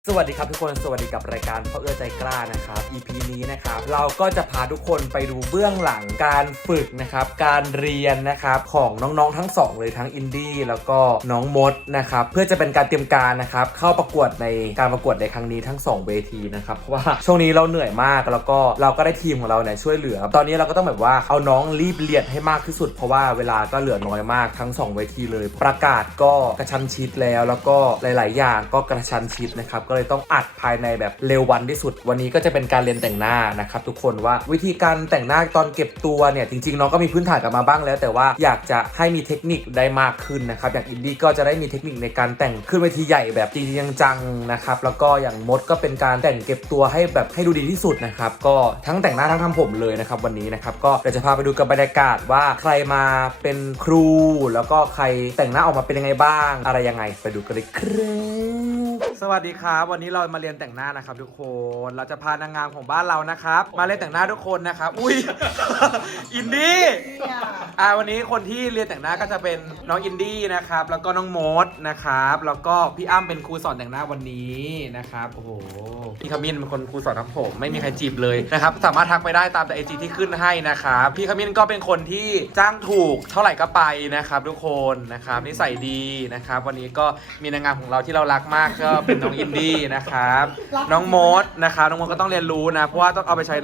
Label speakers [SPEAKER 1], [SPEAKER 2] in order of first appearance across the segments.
[SPEAKER 1] สวัสดีครับทุกคนสวัสดีกับรายการพ่อเอื้อใจกล้านะครับ EP นี้นะครับเราก็จะพาทุกคนไปดูเบื้องหลังการฝึกนะครับการเรียนนะครับของน้องๆทั้งสองเลยทั้งอินดี้แล้วก็น้องมดนะครับเพื่อจะเป็นการเตรียมการนะครับเข้าประกวดในการประกวดในครั้งนี้ทั้ง2เวทีนะครับเพราะว่าช่วงนี้เราเหนื่อยมากแล้วก็เราก็ได้ทีมของเราเนี่ยช่วยเหลือตอนนี้เราก็ต้องแบบว่าเอาน้องรีบเรียนให้มากที่สุดเพราะว่าเวลาก็เหลือน้อยมากทั้ง2เวทีเลยประกาศก็กระชั้นชิดแล้วก็หลายๆอย่างก็กระชั้นชิดนะครับก็เลยต้องอัดภายในแบบเร็ววันที่สุดวันนี้ก็จะเป็นการเรียนแต่งหน้านะครับทุกคนว่าวิธีการแต่งหน้าตอนเก็บตัวเนี่ยจริงๆน้องก็มีพื้นฐานกันมาบ้างแล้วแต่ว่าอยากจะให้มีเทคนิคได้มากขึ้นนะครับอย่างอินดี้ก็จะได้มีเทคนิคในการแต่งขึ้นเวทีใหญ่แบบจริงๆจังๆนะครับแล้วก็อย่างมดก็เป็นการแต่งเก็บตัวให้แบบให้ดูดีที่สุดนะครับก็ทั้งแต่งหน้าทั้งทำผมเลยนะครับวันนี้นะครับก็เดี๋ยวจะพาไปดูกับบรรยากาศว่าใครมาเป็นครูแล้วก็ใครแต่งหน้าออกมาเป็นยังไงบ้างอะไรยังไงไปดูกันเลยครับสวัสดีครับวันนี้เรามาเรียนแต่งหน้านะครับทุกคนเราจะพานางงามของบ้านเรานะครับมาเรียนแต่งหน้าทุกคนนะครับอุ้ย อินดี้วันนี้คนที่เรียนแต่งหน้าก็จะเป็นน้องอินดี้นะครับแล้วก็น้องมดนะครับแล้วก็พี่อ้ำเป็นครูสอนแต่งหน้าวันนี้นะครับโอ้โหพี่ขมิ้นเป็นคนครูสอนทำผมไม่มีใครจีบเลยนะครับสามารถทักไปได้ตามแต่ IG ที่ขึ้นให้นะครับพี่ขมิ้นก็เป็นคนที่จ้างถูกเท่าไหร่ก็ไปนะครับทุกคนนะครับนิสัยดีนะครับวันนี้ก็มีนางงามของเราที่เรารักมากก็เป็นน้องอินดี้นะครับน้องมดนะครับน้องมดก็ต้องเรียนรู้นะเพราะว่าต้องเอาไปใช้ใน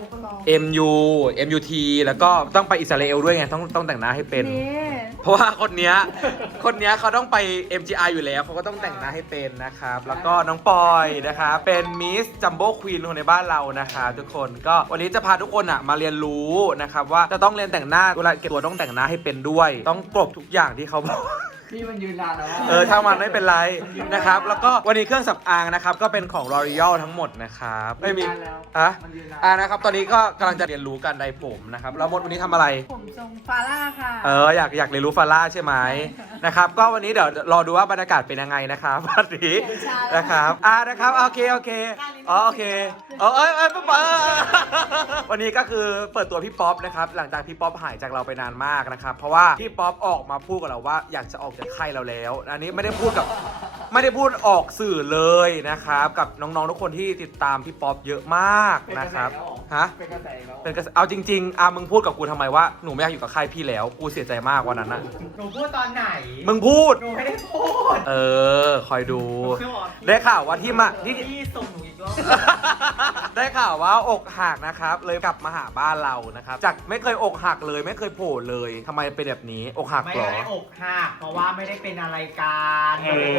[SPEAKER 1] MUT แล้วก็ต้องไปอิสราเอลด้วยไงต้องแต่งหน้าให้เป็นเพราะว่าคนเนี้ยเขาต้องไป MGI อยู่แล้วเขาก็ต้องแต่งหน้าให้เป็นนะครับแล้วก็น้องปอยนะครับเป็นมิสจัมโบ้ควีนคนในบ้านเรานะคะทุกคนก็วันนี้จะพาทุกคนมาเรียนรู้นะครับว่าจะต้องเรียนแต่งหน้าเวลาเก็บตัวต้องแต่งหน้าให้เป็นด้วยต้องกลบทุกอย่างที่เขาบอก
[SPEAKER 2] พี่มันยืนนานแล้ว
[SPEAKER 1] ถ้ามันไม่เป็นไรนะครับแล้วก็วันนี้เครื่องสำอางนะครับก็เป็นของ L'Oreal ทั้งหมดนะครับไม่มีนะครับตอนนี้ก็กำลังจะเรียนรู้การไดผมนะครับแล้วมดวันนี้ทำอะไร
[SPEAKER 3] ผมทรงฟาร่าค่ะ
[SPEAKER 1] อยากเรียนรู้ฟาร่าใช่ไหมนะครับก็วันนี้เดี๋ยวรอดูว่าบรรยากาศเป็นยังไงนะครับวันนี้นะครับนะครับโอเคโอเควันนี้ก็คือเปิดตัวพี่ป๊อปนะครับหลังจากพี่ป๊อปหายจากเราไปนานมากนะครับเพราะว่าพี่ป๊อปออกมาพูดกับเราว่าอยากจะออกจากค่ายเราแล้วอันนี้ไม่ได้พูดออกสื่อเลยนะครับกับน้องๆทุกคนที่ติดตามพี่ป๊อปเยอะมากนะครับ
[SPEAKER 2] เป็นกระแสแล้ว
[SPEAKER 1] เป็นกระแสเอาจริงๆมึงพูดกับกูทำไมว่าหนูไม่อยากอยู่กับค่ายพี่แล้วกูเสียใจมากวันนั้นนะ
[SPEAKER 2] หนูพูดตอนไหน
[SPEAKER 1] มึงพูด
[SPEAKER 2] หนูไม่ได้พูด
[SPEAKER 1] คอยดูได้ข่าวว่าที่
[SPEAKER 2] ส่งหนูอีกรอบ
[SPEAKER 1] ได้ข่าวว่าอกหักนะครับเลยกลับมาหาบ้านเรานะครับจากไม่เคยอกหักเลยไม่เคยโผล่เลยทำไมเป็นแบบนี้อกหักหรอ
[SPEAKER 2] ไม่ได้อกหักเพราะว่าไม่ได้เป็นอะไรกัน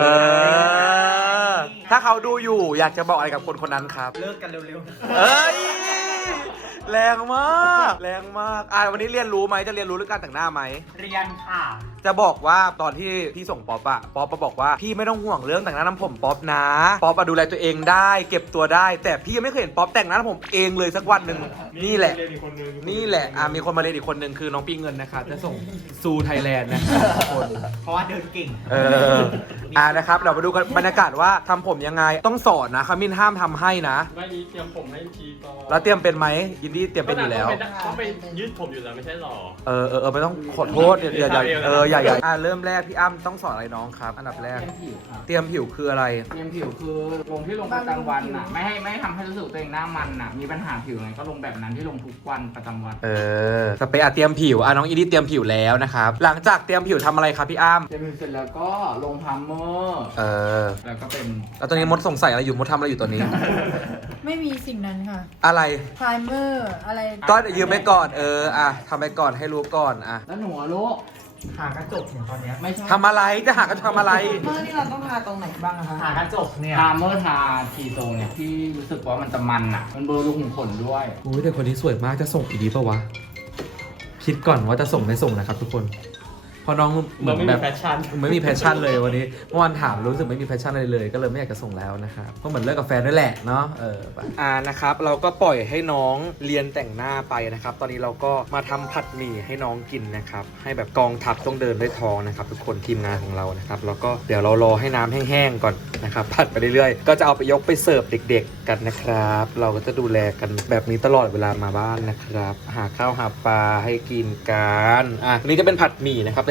[SPEAKER 1] ถ้าเขาดูอยู่อยากจะบอกอะไรกับคนคนนั้นครับ
[SPEAKER 2] เลิกกันเร็ว
[SPEAKER 1] ๆแรงมากวันนี้เรียนรู้ไหมจะเรียนรู้เรื่องการแต่งหน้าไหม
[SPEAKER 2] เรียนค่ะ
[SPEAKER 1] จะบอกว่าตอนที่พี่ส่งป๊อปบอกว่าพี่ไม่ต้องห่วงเรื่องแต่งหน้าทำผมป๊อปนะป๊อปดูแลตัวเองได้เก็บตัวได้แต่พี่ยังไม่เคยเห็นป๊อปแต่งหน้าทำผมเองเลยสักวันหนึ่งนี่แหละมีคนมาเรียนอีกคนนึงคือน้องปีเงินนะคะจะส่งซูไทยแลนด์นะครับทุกคน
[SPEAKER 2] เพราะว่าเดินเก่ง
[SPEAKER 1] นะครับเรามาดูกันบรรยากาศว่าทำผมยังไงต้องสอนนะขมิ้นห้ามทำให้นะ
[SPEAKER 4] ไม่นี้เตรียมผมให้ทีก่อน
[SPEAKER 1] แล้วเตรียมเป็นไหมยินดีเตรียมเป็นอยู่แล้ว
[SPEAKER 4] ต้องไปยืดผมอยู่แล้วไม่ใช่หรอ
[SPEAKER 1] ไม่ต้องขอโทษอย่าเริ่มแรกพี่อ้ำต้องสอนอะไรน้องครับอันดับแรกเตรียมผิวคืออะไร
[SPEAKER 2] เตรียมผิวคือลงที่ลงประจำวันน่ะไม่ให้ทำให้รู้สึกตัวเองหน้ามันน่ะมีปัญหาผิวไงก็ลงแบบนั้นที่ลงทุกวันประจำวัน
[SPEAKER 1] สเปรย์เตรียมผิวน้องอีดี้เตรียมผิวแล้วนะครับหลังจากเตรียมผิวทำอะไรครับพี่อ้ำ
[SPEAKER 2] เตรียมผิวเสร็จแล้วก็ลงพรามเมอร์แล้วก็เป็น
[SPEAKER 1] แล้วตอนนี้มดสงสัยอะไรอยู่มดทำอะไรอยู่ตอนนี้
[SPEAKER 3] ไม่มีสิ่งนั้นค่ะ
[SPEAKER 1] อะไร
[SPEAKER 3] ไพรเมอร์อะไร
[SPEAKER 1] ก็ยืมไปก่อนทำไปก่อนให้รู้ก่อน
[SPEAKER 2] แล้วหนูลูกหากระจกเนี่ยตอนนี้ไม่ใช่
[SPEAKER 1] ทำอะไรจะหากระจกทำอะไร
[SPEAKER 3] เมื่อนี่เราต้องทาตรงไหนบ้างคะ
[SPEAKER 2] หากระจกเนี่ยทาเมื่อทาทีโซเนี่ยที่รู้สึกว่ามันจะมันมันเบลอรูขุมขนด้วย
[SPEAKER 1] แต่คนนี้สวยมากจะส่งอีกดีป่าวะคิดก่อนว่าจะส่งไม่ส่งนะครับทุกคนพอน้องเหมือนแบบไม่มีแพชชั่นเลยวันนี้เมื่อวานถามรู้สึกไม่มีแพชชั่นอะไรเลยก็เลยไม่อยากจะส่งแล้วนะครับเพราะเหมือนเลิกกับแฟนด้วยแหละเนาะนะครับเราก็ปล่อยให้น้องเรียนแต่งหน้าไปนะครับตอนนี้เราก็มาทำผัดหมี่ให้น้องกินนะครับให้แบบกองทัพต้องเดินด้วยท้องนะครับทุกคนทีมงานของเรานะครับแล้วก็เดี๋ยวเรารอให้น้ำแห้งๆก่อนนะครับผัดไปเรื่อยๆก็จะเอาไปยกไปเสิร์ฟเด็กๆกันนะครับเราก็จะดูแลกันแบบนี้ตลอดเวลามาบ้านนะครับหาข้าวหาปลาให้กินกันวันนี้จะเป็นผัดหมี่นะครับใน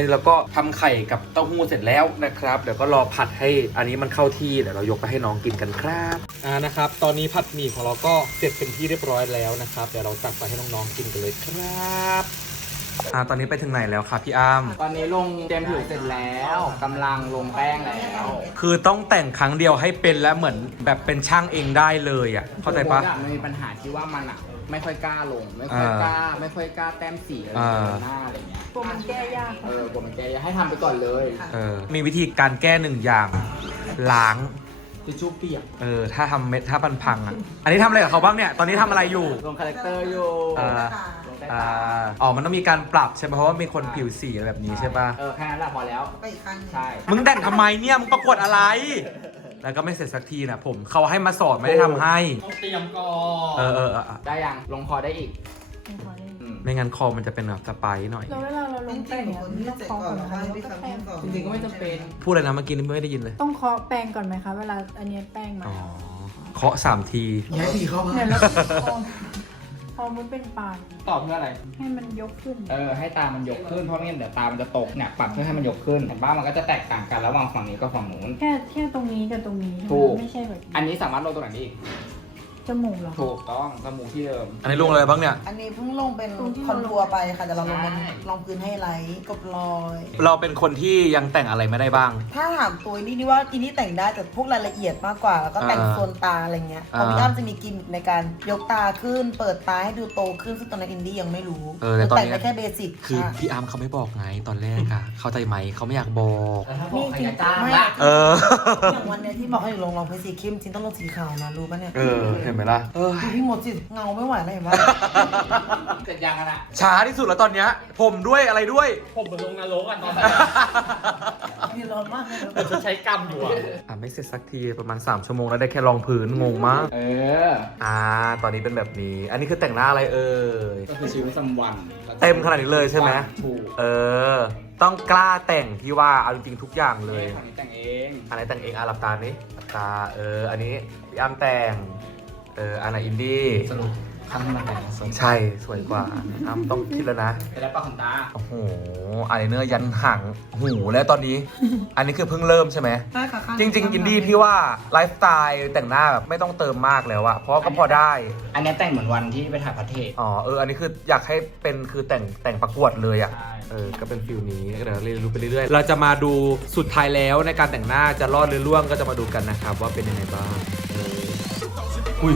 [SPEAKER 1] อนนี้เราก็ทำไข่กับเต้าหู้เสร็จแล้วนะครับเดี๋ยวก็รอผัดให้อันนี้มันเข้าที่เดี๋ยวเรายกไปให้น้องกินกันครับนะครับตอนนี้ผัดหมี่ของเราก็เสร็จเป็นที่เรียบร้อยแล้วนะครับเดี๋ยวเราตักไปให้น้องๆกินกันเลยครับตอนนี้ไปถึงไหนแล้วครับพี่อ้ำ
[SPEAKER 2] ตอนนี้ลงเจมผิวเสร็จแล้วกำลังลงแป้งแล้ว
[SPEAKER 1] คือต้องแต่งครั้งเดียวให้เป็นแล้วเหมือนแบบเป็นช่างเองได้เลยอ่ะเข้าใจปะ
[SPEAKER 2] มันมีปัญหาที่ว่ามันอ่ะไม่ค่อยกล้าลงไม่ค่อยกล้าแต้มสีอะไรหน้าอะไรเงี้ย
[SPEAKER 3] ตัวมันแก้ยาก
[SPEAKER 2] กลัวมันแกให้ทำไปก่อนเลย
[SPEAKER 1] มีวิธีการแก้หนึ่งอย่างล้าง
[SPEAKER 2] ทิชชู่เปียก
[SPEAKER 1] ถ้าทำเม็ดถ้ามันพังอ่ะอันนี้ทำอะไรกับเขาบ้างเนี่ยตอนนี้ทำอะไรอยู่
[SPEAKER 2] ลงคาแรคเตอร์อยู่ลงใต้ตา
[SPEAKER 1] มันต้องมีการปรับใช่ไหมเพราะว่ามีคนผิวสีอะไรแบบนี้ใช่ปะ
[SPEAKER 2] แค่นั้นแหละพอแล้ว
[SPEAKER 3] ไปอีกครั้ง
[SPEAKER 2] ใช่
[SPEAKER 1] มึงแต่งทำไมเนี่ยมึงประกวดอะไร แล้วก็ไม่เสร็จสักทีนะผมเขาให้มาสอนไม่ได้ทำให้
[SPEAKER 4] ต้องเตรียมก่อน
[SPEAKER 2] ได้ยังลงคอได้อีก
[SPEAKER 1] ไม่งั้นคอมันจะเป็นแบบสไปร์หน่อย
[SPEAKER 3] แล้วเวลาเราลงแป้งเนี่ยต้องเคาะก่อนนะคะหรือว่าก็แป้ง
[SPEAKER 2] จริงๆก็ไม่จำเป็น
[SPEAKER 1] พูดอะไรนะเมื่อกี้นี่ไม่ได้ยินเลย
[SPEAKER 3] ต้องเคาะแป้งก่อนไหมคะ เวลาอันนี้แป้งมา
[SPEAKER 1] อ๋อเคาะ3 ที
[SPEAKER 2] ย้ายผีเข้ามา
[SPEAKER 3] เนี่ยแล้วพอมันเป็นปาน
[SPEAKER 2] ตอบเพื่ออะไร
[SPEAKER 3] ให้มันยกขึ้น
[SPEAKER 2] ให้ตามันยกขึ้นเพราะไม่งั้นเดี๋ยวตามันจะตกเนี่ยปรับเพื่อให้มันยกขึ้นเห็นป่ะมันก็จะแตกต่างกันระหว่างฝั่งนี้กับฝั่งนู้น
[SPEAKER 3] แค่ตรงนี้กับตรงนี้
[SPEAKER 2] ถูก
[SPEAKER 3] ไม่ใช่แบบ
[SPEAKER 2] อันนี้สามารถลงตรงไหนได้อีก
[SPEAKER 3] จมูกเหรอ
[SPEAKER 2] ถูกต้องจมูกที่เดิม
[SPEAKER 1] อันนี้ลงอะไรบ้างเนี่ย
[SPEAKER 5] อันนี้เพิ่งลงเป็นคอนทัวร์ไปค่ะแต่เราลงเป็น
[SPEAKER 2] ใช่
[SPEAKER 5] รองพื้นให้ไลท์กับรอย
[SPEAKER 1] เราเป็นคนที่ยังแต่งอะไรไม่ได้บ้าง
[SPEAKER 5] ถ้าถามตัวนี่ว่าอินี่แต่งได้แต่พวกรายละเอียดมากกว่า แล้วก็แต่งโซนตาอะไรเงี้ยเพราะพี่อ้ำจะมีกิมมิคในการยกตาขึ้น เปิดตาให้ดูโตขึ้นซึ่งตอนนั้นอินดี้ยังไม่รู้
[SPEAKER 1] แต่ตอน
[SPEAKER 5] แต่ง
[SPEAKER 1] นี้
[SPEAKER 5] ไปแค่เบสิก
[SPEAKER 1] คือ
[SPEAKER 5] ค่ะ
[SPEAKER 1] พี่อาร์มเขาไม่บอกไงตอนแรกอะเข้าใจไหมเขาไม่อยากบอก
[SPEAKER 2] แต่ถ้าบอกใครจะจ้าง
[SPEAKER 5] ไม่
[SPEAKER 2] ละ
[SPEAKER 5] อย่างวันเนี้ยที่บอกให้หนูลงรองพื้นสีเข้มจริงต้องลงสีขาวนะรู้ปะเนี่ย
[SPEAKER 1] เห็นไหมล่ะ
[SPEAKER 5] ดูพี่หมดสิเงาไม่ไหวเลยเห็นปะ
[SPEAKER 2] เสร็จยังกันอะ
[SPEAKER 1] ช้าที่สุดแล้วตอนเนี้ยผมด้วยอะไรด้วย
[SPEAKER 4] ผมเหมือนลงนรกอ่ะตอนนี้
[SPEAKER 5] พี่ร้อนมากเลย
[SPEAKER 4] ผมจะใช้กรรมอยู่อ่ะ
[SPEAKER 1] ไม่เสร็จสักทีประมาณ3 ชั่วโมงแล้วได้แค่รองพื้นงงมาก ตอนนี้เป็นแบบนี้ อันนี้คือแต่งหน้าอะไรเอ่ย
[SPEAKER 2] ก็คือชีวิตประจำวัน
[SPEAKER 1] เต็มขนาดนี้เลยใช่ไหม
[SPEAKER 2] ถูก
[SPEAKER 1] ต้องกล้าแต่งที่ว่าเอาจริงๆทุกอย่างเลย
[SPEAKER 2] ฝั่งนี้แต่งเอง
[SPEAKER 1] อันไหนแต่งเองหลับตานี่หลับตาอันนี้พี่อ้ำแต่งอันไหนอินดี้
[SPEAKER 2] สรุปข้างมันแต่งสวย
[SPEAKER 1] ใช่สวยกว่าอ้ำต้องคิดแล้วนะ
[SPEAKER 2] ไปแล้วปะขนตา
[SPEAKER 1] โอ้โหอายไลเนอร์ยันหางหูแล้วตอนนี้ อันนี้คือเพิ่งเริ่มใช่ไหม
[SPEAKER 5] ได้ค่ะ
[SPEAKER 1] จริง ๆ อินดี้พี่ว่าไลฟ์สไตล์แต่งหน้าแบบไม่ต้องเติมมากแล้วอะเพราะก็พอได้
[SPEAKER 2] อันนี้แต่งเหมือนวันที่ไปถ่ายประเทศ
[SPEAKER 1] อันนี้คืออยากให้เป็นคือแต่งประกวดเลยอะ
[SPEAKER 2] ใช่
[SPEAKER 1] ก็เป็นฟิลนี้เดี๋ยวเรียนรู้ไปเรื่อยๆ เราจะมาดูสุดท้ายแล้วในการแต่งหน้าจะรอดหรือล่วงก็จะมาดูกันนะครับว่าเป็นยังไงบ้างอุ้ย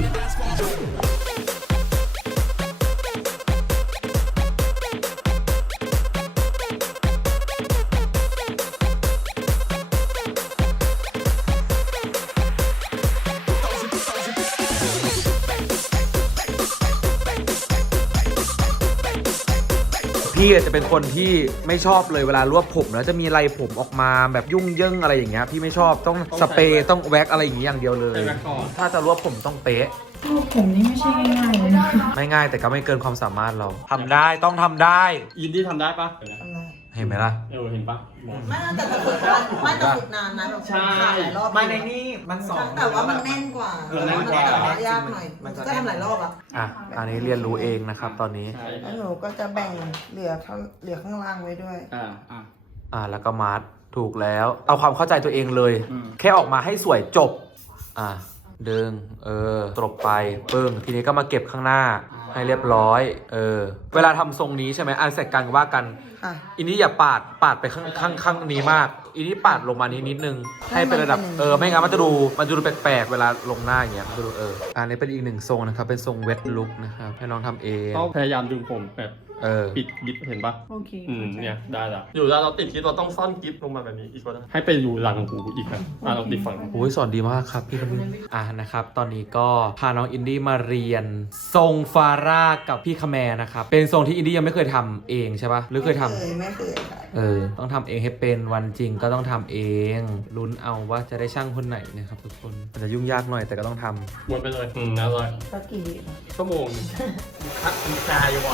[SPEAKER 1] พี่จะเป็นคนที่ไม่ชอบเลยเวลารวบผมแล้วจะมีไรผมออกมาแบบยุ่งเยิ่งอะไรอย่างเงี้ยพี่ไม่ชอบต้องสเปรย์ต้องแว็กอะไรอย่างงี้อย่างเดียวเลย
[SPEAKER 4] ใช้แว็กก่อน
[SPEAKER 1] ถ้าจะรวบผมต้องเป๊ะ
[SPEAKER 3] รูปผมนี่ไม่ใช่ง่ายๆเลยนะ
[SPEAKER 1] ไม่ง่ายแต่ก็ไม่เกินความสามารถเราทำได้ต้องทำได้
[SPEAKER 4] ยินดีทำได้ปะ
[SPEAKER 1] เห็นไหมล่ะ
[SPEAKER 4] เห็นปะ
[SPEAKER 5] ไม่แต่ฝึกนานไม่แต่ฝึกนานนะแบบ
[SPEAKER 4] ใช่
[SPEAKER 5] ขาดหลายรอบ
[SPEAKER 6] ไม่ในนี่มันสอง
[SPEAKER 5] แต่ว่ามันแน่นกว่า
[SPEAKER 4] แน่นกว่า
[SPEAKER 5] แต่ยากหน่อยมันจะทำหลายรอบอ่ะ
[SPEAKER 1] อันนี้เรียนรู้เองนะครับตอนนี้
[SPEAKER 2] ใช่
[SPEAKER 5] แล้วหนูก็จะแบ่งเหลือข้างล่างไว้ด้วย
[SPEAKER 1] แล้วก็มาร์ทถูกแล้ว เอาความเข้าใจตัวเองเลย แค่ออกมาให้สวยจบดึงตบไปปึ้งทีนี้ก็มาเก็บข้างหน้าให้เรียบร้อยเวลาทำทรงนี้ใช่ไหมเสร็จกันว่ากัน
[SPEAKER 5] ค่ะ
[SPEAKER 1] อันนี้อย่าปาดไปข้างนี้มากอันนี้ปาดลงมานิดนึงให้เป็นระดับไม่งั้นมันจะดูแปลกๆเวลาลงหน้าอย่างเงี้ยมันจะดูอันนี้เป็นอีกหนึ่งทรงนะครับเป็นทรงเวทลุคนะครับให้น้องทำเอง
[SPEAKER 4] ต้องพยายามดึงผมแบบ ปิดกิ๊บเห็นปะ
[SPEAKER 3] โอเค
[SPEAKER 4] เนี่ยได้ละอยู่แล้วเราติดกิ๊บเราต้องซ่อนกิ๊บลงมาแบบนี้อีกก็ได้ให้ไปอยู่หลังหูอีกครับเราติดฝั่ง
[SPEAKER 1] โอ้ยสอนดีมากครับพี่คนนี้นะครับตอนนี้ก็พาน้องอินดี้มาเรียนทรงฟาร่ากับพี่คาแมร์นะครับเป็นทรงที่อินดี้ยังไม่เคยทำเองใช่ปะหรือเคยทำ
[SPEAKER 5] ไม่เคยค่ะ
[SPEAKER 1] ต้องทำเองให้เป็นวันจริงก็ต้องทำเองลุ้นเอาว่าจะได้ช่างคนไหนนะครับทุกคนมันจะยุ่งยากหน่อยแต่ก็ต้องทำ
[SPEAKER 4] วนไปเลยอร่อย
[SPEAKER 5] สักกี่
[SPEAKER 4] ชั่วโมงคัดใจไว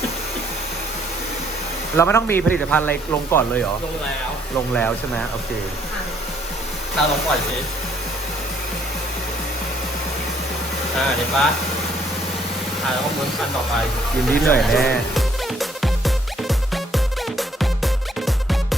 [SPEAKER 1] เราไม่ต้องมีผลิตภัณฑ์อะไรลงก่อนเลยเหรอ
[SPEAKER 4] ลงแล้ว
[SPEAKER 1] ลงแล้วใช่ไหมโอเค
[SPEAKER 4] เราลองปล่อยสิเห็นปะแล้วก็ม้วนคันต่อไป
[SPEAKER 1] ยินดีเหนื่อยแน่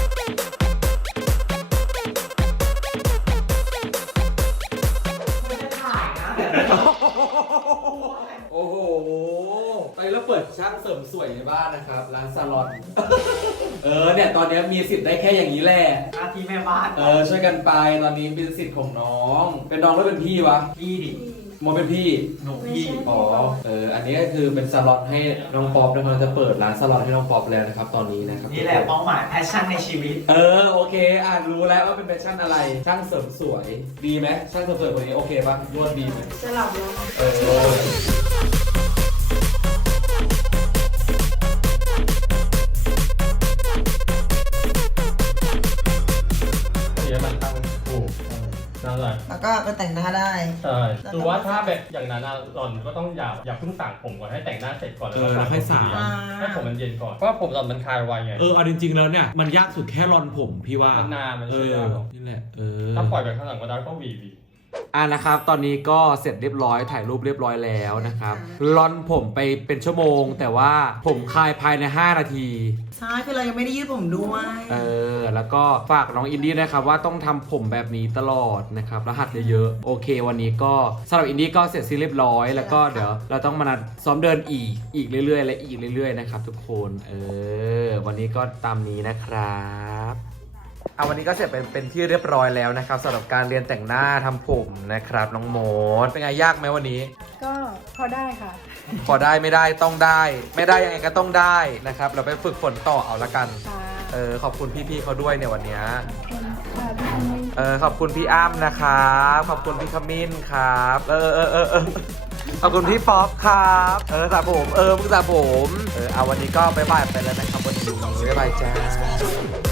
[SPEAKER 1] โอ้โหไปแล้วเปิดช่างเสริมสวยในบ้านนะครับ ร้านซาลอน เนี่ยตอนนี้มีสิทธิ์ได้แค่อย่างนี้แหละ
[SPEAKER 2] หน้าที่แม่บ้าน
[SPEAKER 1] ช่วยกันไปตอนนี้เป็นสิทธิ์ของน้อง เป็นน้องหรือเป็นพี่วะ
[SPEAKER 2] พี่ดิ
[SPEAKER 1] โมเป็นพี่
[SPEAKER 2] หนูพี่
[SPEAKER 1] อ๋อ อันนี้ก็คือเป็นซาลอนให้น้องป๊อปนะครับจะเปิดร้านซาลอนให้น้องป๊อปแล้วนะครับตอนนี้นะครับ
[SPEAKER 2] นี่แหละเป้าหมายแพชชั่นในชีวิต
[SPEAKER 1] โอเครู้แล้วว่าเป็นแฟชั่นอะไร ช่างเสริมสวย ดีไหมช่างเสริมสวยคนนี้โอเคปะรวดดีไหม
[SPEAKER 3] จะหลับแล้ว
[SPEAKER 4] เนี่ยมันตั้งถูกนั่นแหละ
[SPEAKER 5] แล้วก็ไปแต่งหน้าได้
[SPEAKER 4] ใช่คือว่าถ้าแบบอย่างนั้นหล่อนก็ต้องอย่าเพิ่งสั่งผมก่อนให้แต่งหน้าเสร็จก่อนแล้วก็ให้ผมมันเย็นก่อนเพราะว่าผมหล่อนมันคลายไวไง
[SPEAKER 1] เอาจริงๆแล้วเนี่ยมันยากสุดแค่รอนผมพี่ว่า
[SPEAKER 4] มันนานมันช่วยได้หรอ
[SPEAKER 1] นี่แหละ
[SPEAKER 4] ถ้าปล่อยไปข้างหลังก็ได้ก็วี
[SPEAKER 1] นะครับตอนนี้ก็เสร็จเรียบร้อยถ่ายรูปเรียบร้อยแล้วนะครับรอนผมไปเป็นชั่วโมง แต่ว่าผมคลายภายใน5 นาที
[SPEAKER 5] ใช่คือเรายังไม่ได้ยืดผมด้วย
[SPEAKER 1] แล้วก็ฝากน้องอินดี้นะครับว่าต้องทำผมแบบนี้ตลอดนะครับรหัสเยอะๆโอเควันนี้ก็สำหรับอินดี้ก็เสร็จสิ้นเรียบร้อยแล้วก็เดี๋ยวเราต้องมานัดซ้อมเดินอีกเรื่อยๆและอีกเรื่อยๆนะครับทุกคนวันนี้ก็ตามนี้นะครับวันนี้ก็เสร็จเป็นที่เรียบร้อยแล้วนะครับสำหรับการเรียนแต่งหน้าทำผมนะครับน้องโมดเป็นไงยากไหมวันนี้
[SPEAKER 3] ก็พอได้ค่ะ
[SPEAKER 1] พอได้ไม่ได้ต้องได้ไม่ได้ยังไงก็ต้องได้นะครับเราไปฝึกฝนต่อเอาละกัน
[SPEAKER 3] ค่ะ
[SPEAKER 1] ขอบคุณพี่ๆเขาด้วยเนี่ยวันเนี้ย
[SPEAKER 3] คนค่ะพี่ทำไม่
[SPEAKER 1] ขอบคุณพี่อ้ำนะครับขอบคุณพี่ขมิ้นครับขอบคุณพี่ป๊อปครับสระผมมึงสระผมเอาวันนี้ก็บ๊ายบายไปแล้วนะครับวันนี้บ๊ายบายจ้า